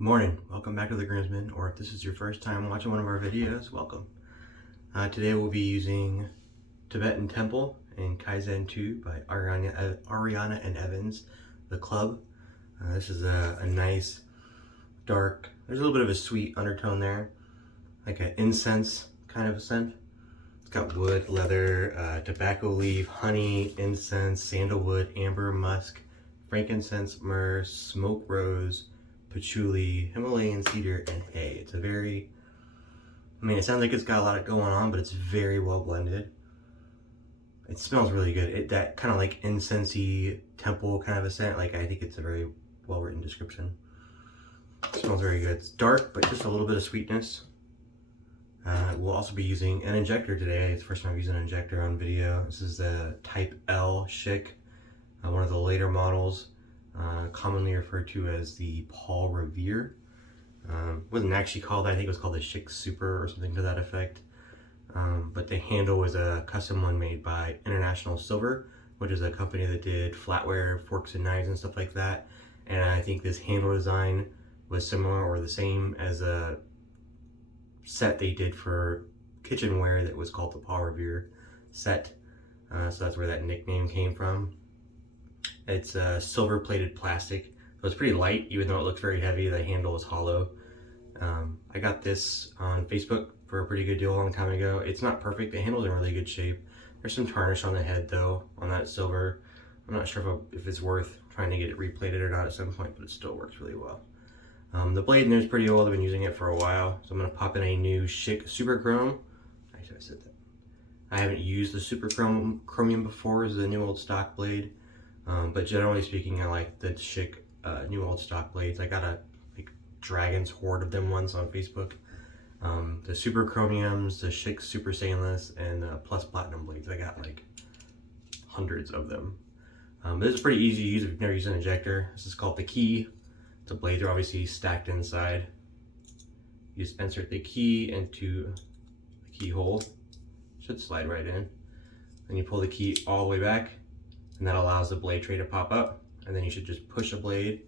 Good morning, welcome back to the Groomsman, or if this is your first time watching one of our videos, welcome. Today we'll be using Tibetan Temple and Kaizen 2 by Ariana and Evans, the club. This is a nice, dark, there's a little bit of a sweet undertone there, like an incense kind of a scent. It's got wood, leather, tobacco leaf, honey, incense, sandalwood, amber, musk, frankincense, myrrh, smoke rose, patchouli, Himalayan cedar, and hay. It's a very, it sounds like it's got a lot going on, but it's very well blended. It smells really good. That kind of like incensey temple kind of a scent. Like, I think it's a very well written description. It smells very good. It's dark, but just a little bit of sweetness. We'll also be using an injector today. It's the first time I've used an injector on video. This is the Type L Schick, one of the later models. Commonly referred to as the Paul Revere. Wasn't actually called that. I think it was called the Schick Super or something to that effect. But the handle was a custom one made by International Silver, which is a company that did flatware, forks and knives and stuff like that. And I think this handle design was similar or the same as a set they did for kitchenware that was called the Paul Revere set. So that's where that nickname came from. It's silver plated plastic, so it's pretty light even though it looks very heavy. The handle is hollow. I got this on Facebook for a pretty good deal a long time ago. It's not perfect, the handle's in really good shape. There's some tarnish on the head though, on that silver. I'm not sure if it's worth trying to get it replated or not at some point, but it still works really well. The blade in there is pretty old. I've been using it for a while, so I'm going to pop in a new Schick Super Chromium. Actually, I said that. I haven't used the Super Chromium before as a new old stock blade. But generally speaking, I like the Schick new old stock blades. I got a Dragon's Horde of them once on Facebook. The Super Chromiums, the Schick Super Stainless, and the Plus Platinum blades. I got like hundreds of them. This is pretty easy to use if you've never used an injector. This is called the key. The blades are obviously stacked inside. You just insert the key into the keyhole. Should slide right in. Then you pull the key all the way back, and that allows the blade tray to pop up. And then you should just push a blade,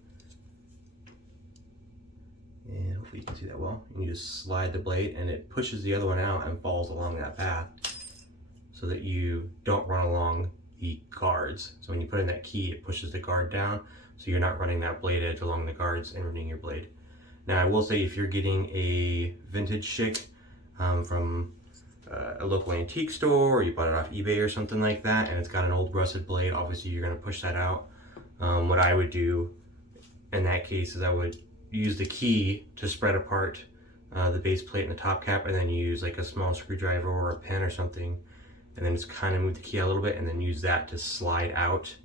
and hopefully you can see that well. And you just slide the blade and it pushes the other one out and falls along that path so that you don't run along the guards. So when you put in that key, it pushes the guard down so you're not running that blade edge along the guards and ruining your blade. Now I will say, if you're getting a vintage Schick from a local antique store, or you bought it off eBay or something like that, and it's got an old rusted blade, obviously you're going to push that out. What I would do in that case is I would use the key to spread apart the base plate and the top cap, and then use like a small screwdriver or a pen or something, and then just kind of move the key out a little bit, and then use that to slide out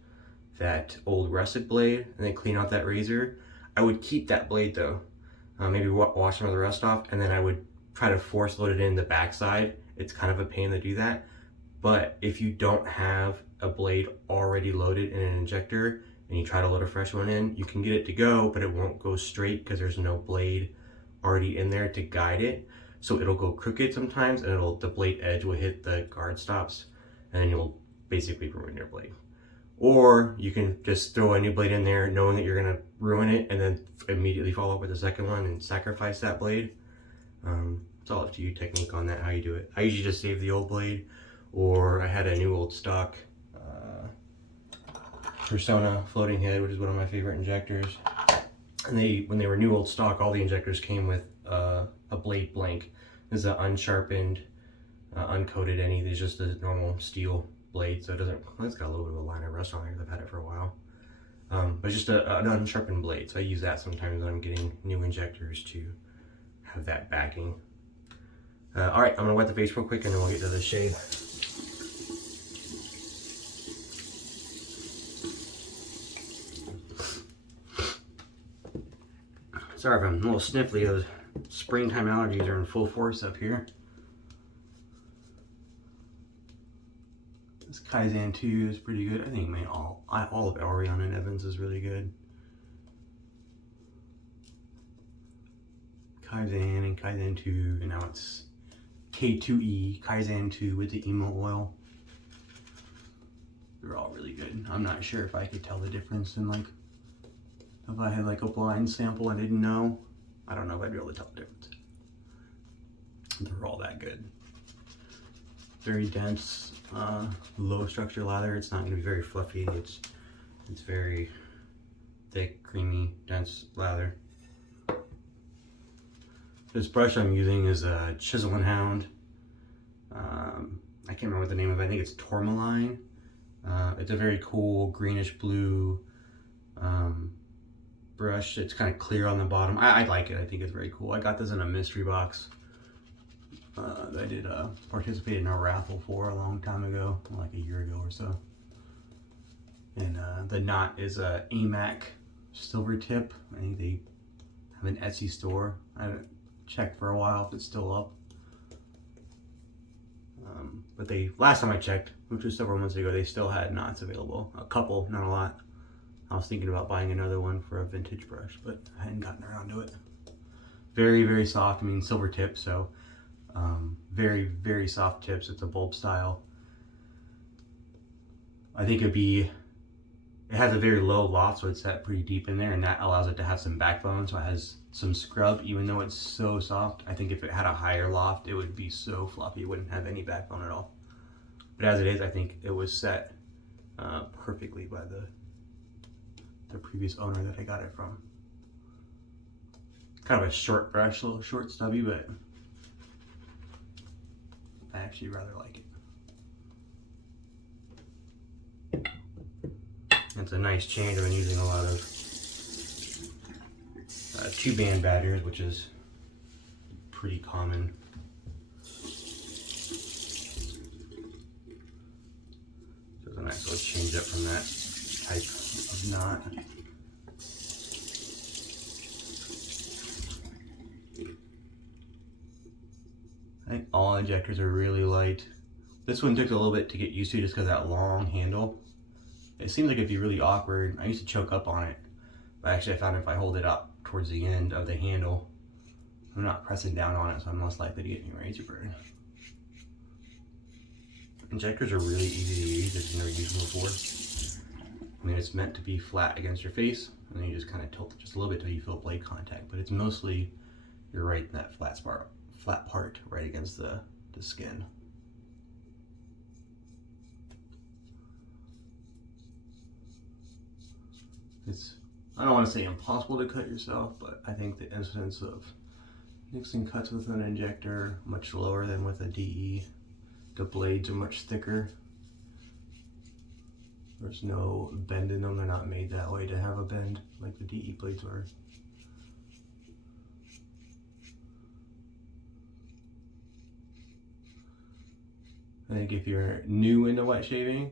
that old rusted blade, and then clean out that razor. I would keep that blade though, maybe wash some of the rust off, and then I would try to force load it in the backside. It's kind of a pain to do that, but if you don't have a blade already loaded in an injector and you try to load a fresh one in, you can get it to go, but it won't go straight because there's no blade already in there to guide it. So it'll go crooked sometimes, and the blade edge will hit the guard stops, and then you'll basically ruin your blade. Or you can just throw a new blade in there knowing that you're gonna ruin it, and then immediately follow up with a second one and sacrifice that blade. It's all up to you, technique on that, how you do it. I usually just save the old blade, or I had a new old stock Persona floating head, which is one of my favorite injectors. And when they were new old stock, all the injectors came with a blade blank. This is an unsharpened, uncoated any. There's just a normal steel blade, so it's got a little bit of a line of rust on it. I've had it for a while. But it's just an unsharpened blade, so I use that sometimes when I'm getting new injectors to have that backing. All right, I'm gonna wet the face real quick and then we'll get to the shade. Sorry if I'm a little sniffly, those springtime allergies are in full force up here. This Kaizen 2 is pretty good. I think all of Ariana and Evans is really good. Kaizen and Kaizen 2, and now it's K2E, Kaizen 2 with the emo oil. They're all really good. I'm not sure if I could tell the difference in, like, if I had like a blind sample I didn't know. I don't know if I'd be able to tell the difference. They're all that good. Very dense, low structure lather. It's not going to be very fluffy. It's very thick, creamy, dense lather. This brush I'm using is a Chisel Hound. I can't remember what the name of it. I think it's tourmaline. It's a very cool greenish blue brush. It's kind of clear on the bottom. I like it. I think it's very cool. I got this in a mystery box that I did participate in a raffle for a long time ago, like a year ago or so. And the knot is a Amack silvertip. I think they have an Etsy store. I haven't checked for a while if it's still up. But last time I checked, which was several months ago, they still had knots available. A couple, not a lot. I was thinking about buying another one for a vintage brush, but I hadn't gotten around to it. Very, very soft. I mean, silver tip, so very, very soft tips. It's a bulb style. I think it has a very low loft, so it's set pretty deep in there, and that allows it to have some backbone, so it has some scrub, even though it's so soft. I think if it had a higher loft, it would be so fluffy, it wouldn't have any backbone at all. But as it is, I think it was set perfectly by the previous owner that I got it from. Kind of a short brush, a little short stubby, but I actually rather like it. It's a nice change. I've been using a lot of 2-band batters, which is pretty common. So it's a nice little change up from that type of knot. I think all injectors are really light. This one took a little bit to get used to just because of that long handle. It seems like it'd be really awkward. I used to choke up on it, but actually I found if I hold it up towards the end of the handle, I'm not pressing down on it, so I'm less likely to get any razor burn. Injectors are really easy to use if you've never used them before. I mean, it's meant to be flat against your face, and then you just kind of tilt it just a little bit till you feel blade contact, but it's mostly, you're right in that flat part right against the skin. It's, I don't want to say impossible to cut yourself, but I think the incidence of mixing cuts with an injector much lower than with a DE. The blades are much thicker. There's no bend in them. They're not made that way to have a bend like the DE blades are. I think if you're new into wet shaving,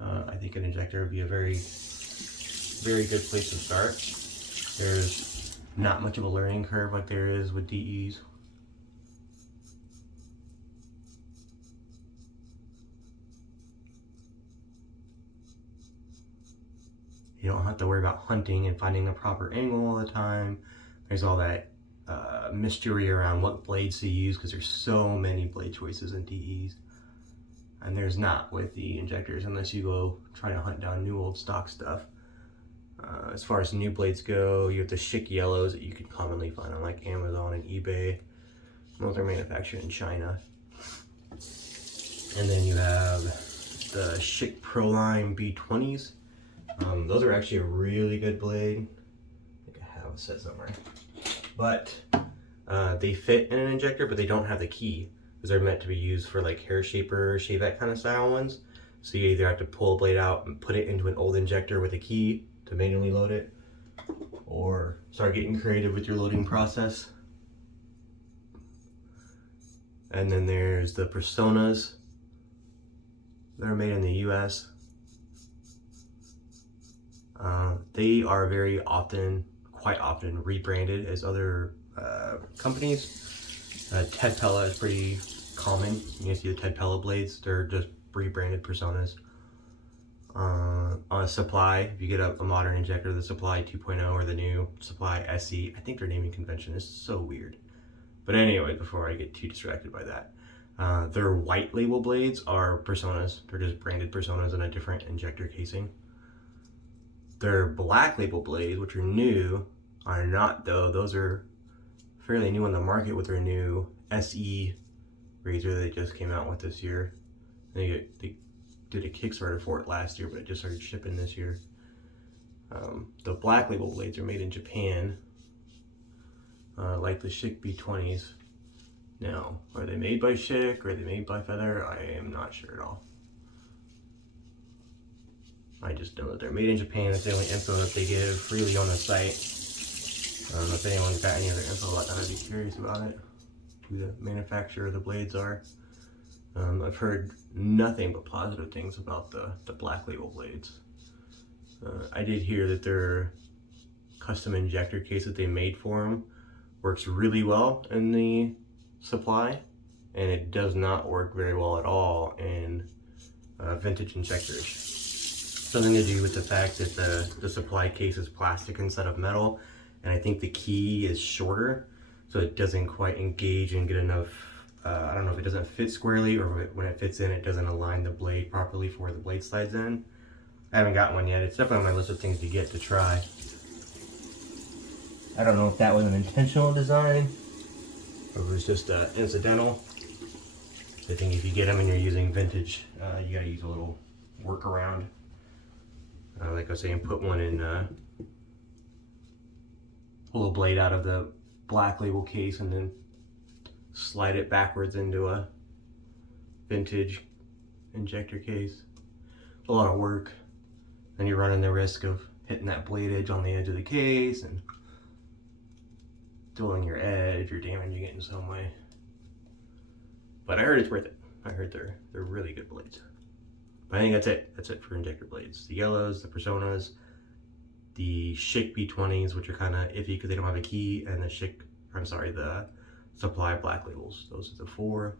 I think an injector would be a very good place to start. There's not much of a learning curve like there is with DEs. You don't have to worry about hunting and finding the proper angle all the time. There's all that mystery around what blades to use because there's so many blade choices in DEs. And there's not with the injectors unless you go try to hunt down new old stock stuff. As far as new blades go, you have the Schick yellows that you can commonly find on like Amazon and eBay. Those are manufactured in China. And then you have the Schick ProLine B20s. Those are actually a really good blade. I think I have a set somewhere. But they fit in an injector, but they don't have the key because they're meant to be used for like hair shaper, shavette kind of style ones. So you either have to pull a blade out and put it into an old injector with a key to manually load it, or start getting creative with your loading process. And then there's the Personas that are made in the US. They are very often, quite often, rebranded as other companies. Ted Pella is pretty common. You see the Ted Pella blades, they're just rebranded Personas. On a Supply, if you get a modern injector, the Supply 2.0 or the new Supply SE, I think their naming convention is so weird. But anyway, before I get too distracted by that, their white label blades are Personas. They're just branded Personas in a different injector casing. Their black label blades, which are new, are not though. Those are fairly new on the market with their new SE razor that they just came out with this year. They did a Kickstarter for it last year, but it just started shipping this year. The black label blades are made in Japan, like the Schick B20s. Now, are they made by Schick or are they made by Feather? I am not sure at all. I just know that they're made in Japan. That's the only info that they give freely on the site. If anyone's got any other info about that, I'd be curious about it. Who the manufacturer of the blades are. I've heard nothing but positive things about the black label blades. I did hear that their custom injector case that they made for them works really well in the supply, and it does not work very well at all in vintage injectors. Something to do with the fact that the supply case is plastic instead of metal, and I think the key is shorter, so it doesn't quite engage and get enough. I don't know if it doesn't fit squarely, or when it fits in, it doesn't align the blade properly for where the blade slides in. I haven't got one yet. It's definitely on my list of things to get to try. I don't know if that was an intentional design or if it was just incidental. I think if you get them and you're using vintage, you gotta use a little workaround. Like I was saying, put one in, pull a blade out of the black label case and then slide it backwards into a vintage injector case. It's a lot of work. Then you're running the risk of hitting that blade edge on the edge of the case and dueling your edge or damaging it in some way. But I heard it's worth it. I heard they're really good blades. But I think that's it. That's it for injector blades. The yellows, the Personas, the Schick B20s, which are kind of iffy because they don't have a key, and the the Supply black labels. Those are the 4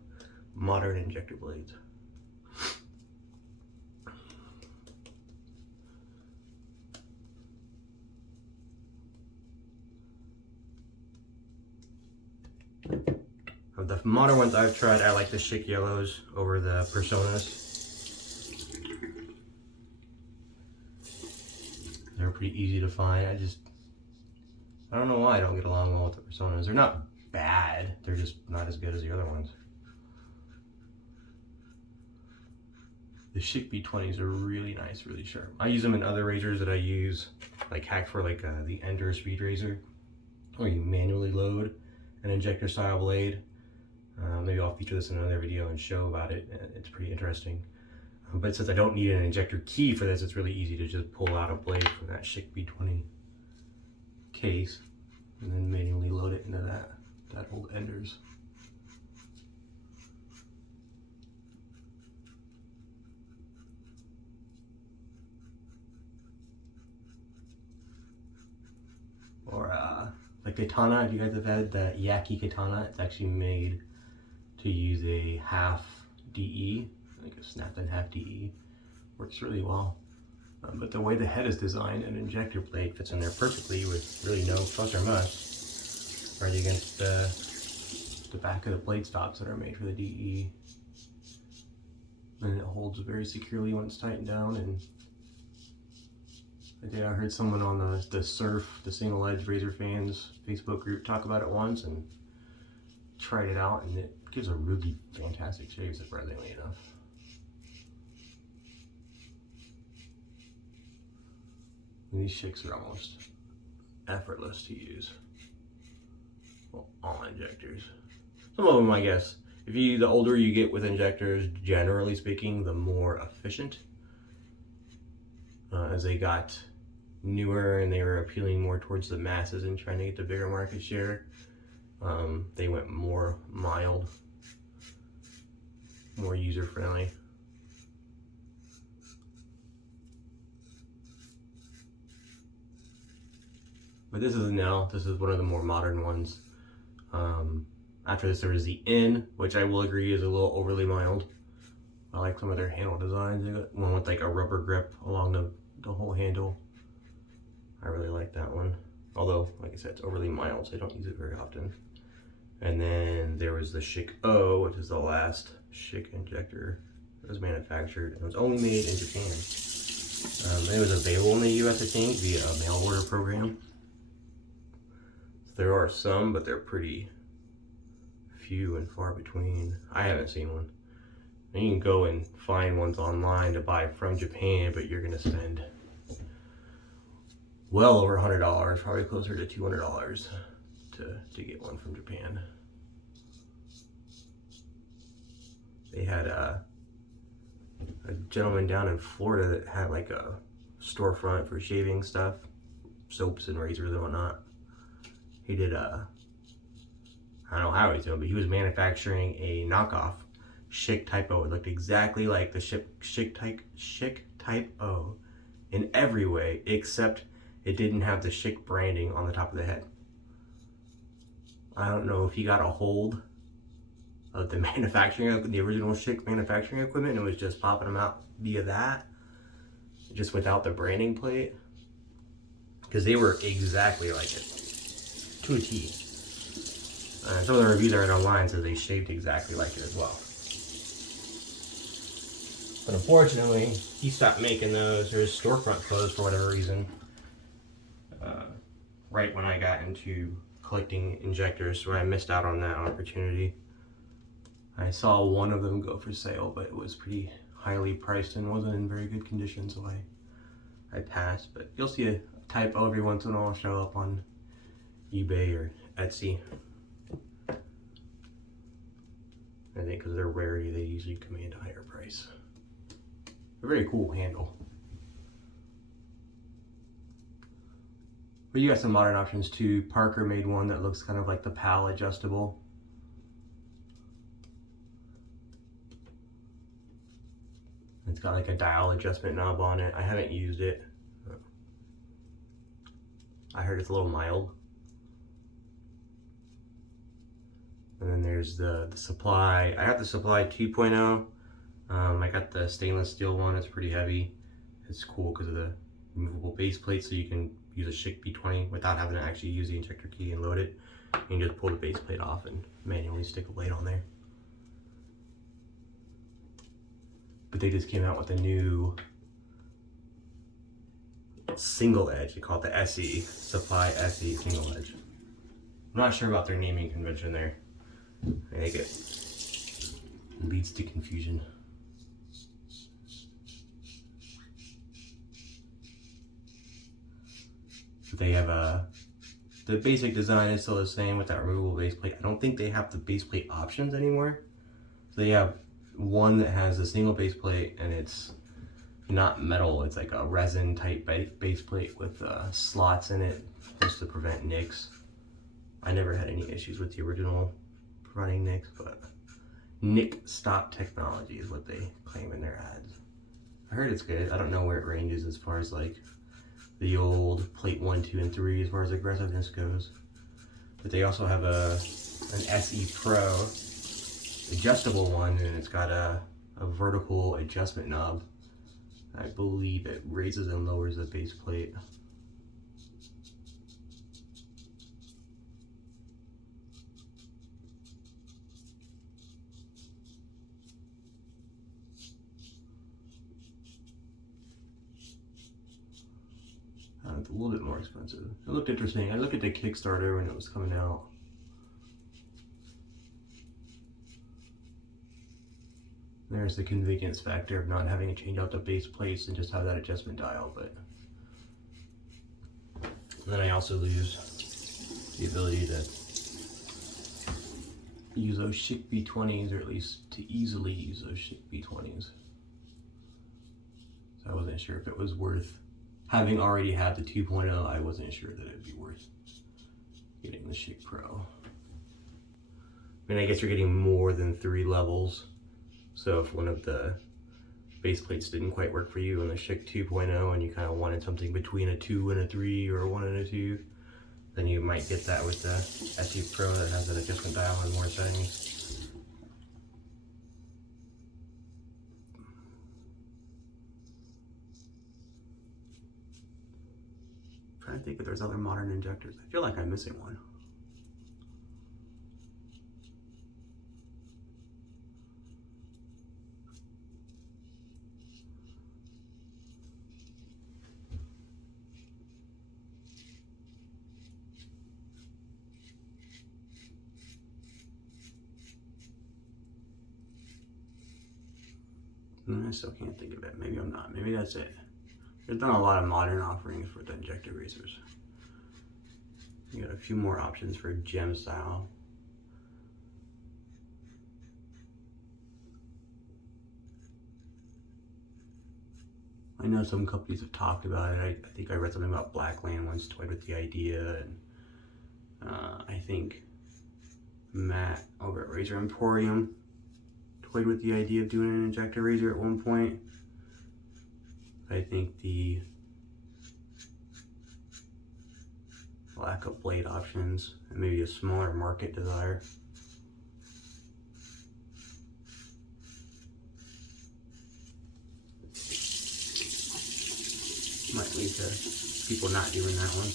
modern injector blades. Of the modern ones I've tried, I like the Schick yellows over the Personas. They're pretty easy to find. I don't know why I don't get along well with the Personas. They're not bad, they're just not as good as the other ones. The Schick B20s are really nice, really sharp. I use them in other razors that I use, like hack for the Ender speed razor, where you manually load an injector style blade. Maybe I'll feature this in another video and show about it. It's pretty interesting. But since I don't need an injector key for this, it's really easy to just pull out a blade from that Schick B20 case and then manually load it into that old Enders. Or the katana, if you guys have had the Yaki katana, it's actually made to use a half DE, like a snapped in half DE. Works really well. But the way the head is designed, an injector blade fits in there perfectly with really no fuss or muss, right against the back of the blade stops that are made for the DE. And it holds very securely when it's tightened down. And I heard someone on the Surf, the Single Edge Razor Fans Facebook group talk about it once and tried it out, and it gives a really fantastic shave, surprisingly enough. And these Schicks are almost effortless to use. Well, all injectors. Some of them, I guess. The older you get with injectors, generally speaking, the more efficient. As they got newer and they were appealing more towards the masses and trying to get the bigger market share, they went more mild, more user-friendly. But this is one of the more modern ones. After this there was the N, which I will agree is a little overly mild. I like some of their handle designs. They got one with like a rubber grip along the whole handle. I really like that one. Although, like I said, it's overly mild, so I don't use it very often. And then there was the Schick O, which is the last Schick injector that was manufactured. It was only made in Japan. It was available in the US, I think, via a mail order program. There are some, but they're pretty few and far between. I haven't seen one. And you can go and find ones online to buy from Japan, but you're gonna spend well over $100, probably closer to $200 to get one from Japan. They had a gentleman down in Florida that had like a storefront for shaving stuff, soaps and razors and whatnot. He did I don't know how he's doing, but he was manufacturing a knockoff Schick Type O. It looked exactly like the Schick Type O in every way, except it didn't have the Schick branding on the top of the head. I don't know if he got a hold of the original Schick manufacturing equipment and was just popping them out via that, just without the branding plate, because they were exactly like it to a T. Some of the reviews that are online said they shaved exactly like it as well. But unfortunately, he stopped making those, or his storefront closed for whatever reason, right when I got into collecting injectors, so I missed out on that opportunity. I saw one of them go for sale, but it was pretty highly priced and wasn't in very good condition, so I passed. But you'll see a Type O every once in a while show up on eBay or Etsy. I think because of their rarity, they usually command a higher price. A very cool handle. But you got some modern options too. Parker made one that looks kind of like the PAL adjustable. It's got like a dial adjustment knob on it. I haven't used it. I heard it's a little mild. And then there's the Supply. I got the Supply 2.0. I got the stainless steel one. It's pretty heavy. It's cool because of the removable base plate, so you can use a Schick B20 without having to actually use the injector key and load it. You can just pull the base plate off and manually stick a blade on there. But they just came out with a new single edge. They call it the SE, Supply SE single edge. I'm not sure about their naming convention there. I think it leads to confusion. But they have the basic design is still the same with that removable base plate. I don't think they have the base plate options anymore. So they have one that has a single base plate and it's not metal, it's like a resin type base plate with slots in it just to prevent nicks. I never had any issues with the original running nicks, but nick stop technology is what they claim in their ads. I heard it's good. I don't know where it ranges as far as like the old plate 1, 2, and 3 as far as aggressiveness goes. But they also have an SE Pro adjustable one, and it's got a vertical adjustment knob. I believe it raises and lowers the base plate. It's a little bit more expensive. It looked interesting. I looked at the Kickstarter when it was coming out. There's the convenience factor of not having to change out the base plates and just have that adjustment dial, but then I also lose the ability to use those Schick B20s, or at least to easily use those Schick B20s. So I wasn't sure if it was worth, having already had the 2.0, I wasn't sure that it'd be worth getting the Schick Pro. I mean, I guess you're getting more than 3 levels. So if one of the base plates didn't quite work for you on the Schick 2.0 and you kind of wanted something between a 2 and a 3 or a 1 and a 2, then you might get that with the SE Pro that has an adjustment dial and more settings. I'm trying to think if there's other modern injectors. I feel like I'm missing one. I still can't think of it. Maybe I'm not. Maybe that's it. They've done a lot of modern offerings for the injector razors. You got a few more options for gem style. I know some companies have talked about it. I think I read something about Blackland once toyed with the idea, and I think Matt over at Razor Emporium toyed with the idea of doing an injector razor at one point. I think the lack of blade options and maybe a smaller market desire. Might lead to people not doing that one.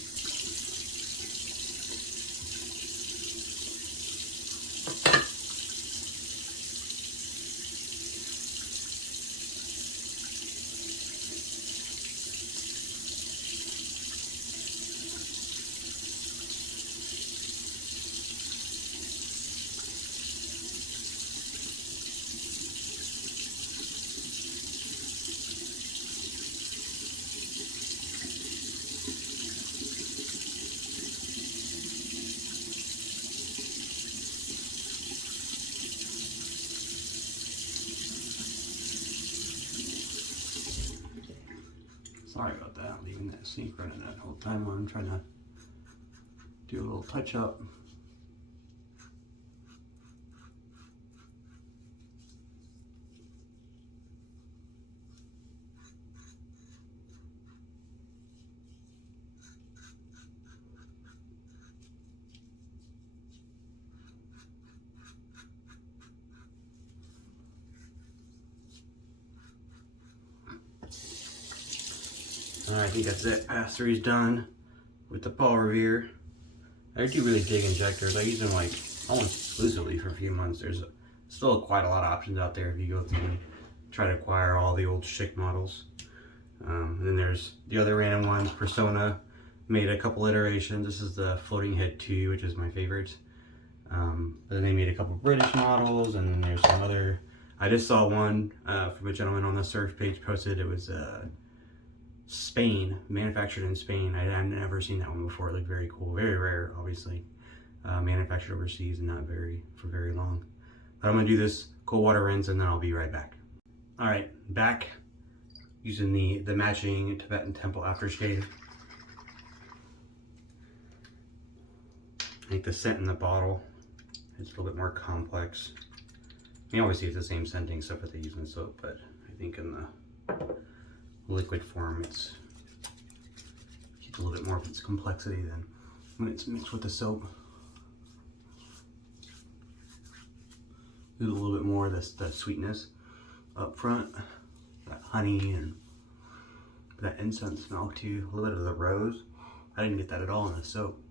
Sorry about that, I'm leaving that sink running that whole time while I'm trying to do a little touch up. I think that's it. Pass 3 is done with the Paul Revere. I do really dig injectors. I use them like almost exclusively for a few months. There's still quite a lot of options out there if you go through and try to acquire all the old Schick models. And then there's the other random ones. Persona made a couple iterations. This is the Floating Head 2, which is my favorite. But then they made a couple British models, and then there's some other. I just saw one from a gentleman on the surf page posted. It was Spain, manufactured in Spain. I've never seen that one before. It looked very cool, very rare, obviously. Manufactured overseas and not for very long. But I'm gonna do this cold water rinse and then I'll be right back. All right, back using the matching Tibetan temple aftershave. I think the scent in the bottle is a little bit more complex. I mean, obviously it's the same scenting stuff that they use in soap, but I think in the liquid form it keeps a little bit more of its complexity than when it's mixed with the soap. There's a little bit more of that sweetness up front, that honey and that incense smell too, a little bit of the rose. I didn't get that at all in the soap,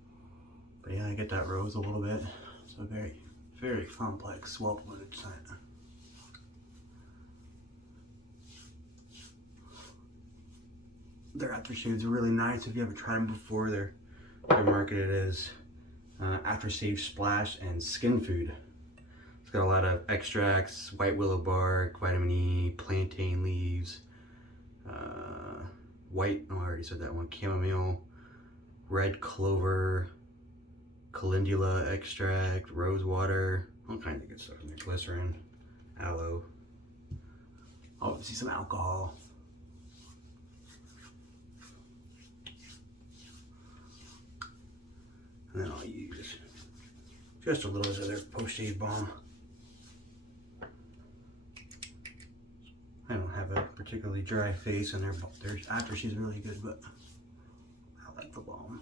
but yeah, I get that rose a little bit. So very, very complex, well-blended scent. Their aftershaves are really nice. If you haven't tried them before, they're marketed as aftershave splash and skin food. It's got a lot of extracts, white willow bark, vitamin E, plantain leaves, white, oh I already said that one, chamomile, red clover, calendula extract, rose water, all kinds of good stuff in there, glycerin, aloe, obviously some alcohol. And then I'll use just a little bit of their post-shave balm. I don't have a particularly dry face, and their aftershave is really good, but I like the balm.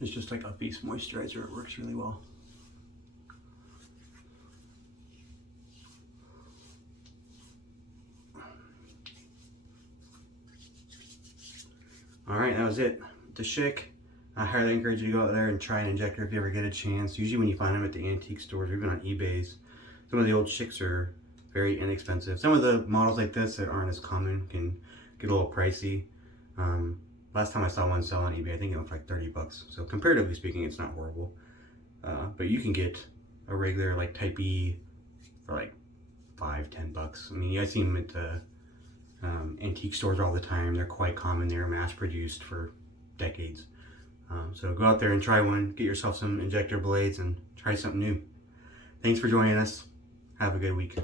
It's just like a face moisturizer. It works really well. All right, that was it. The Schick. I highly encourage you to go out there and try an injector if you ever get a chance. Usually when you find them at the antique stores or even on eBay's, some of the old Schicks are very inexpensive. Some of the models like this that aren't as common can get a little pricey. Last time I saw one sell on eBay, I think it went for like 30 bucks. So comparatively speaking, it's not horrible. But you can get a regular like Type E for like $5-10. I mean, I see them at the antique stores all the time. They're quite common. They're mass produced for decades. So go out there and try one. Get yourself some injector blades and try something new. Thanks for joining us. Have a good week.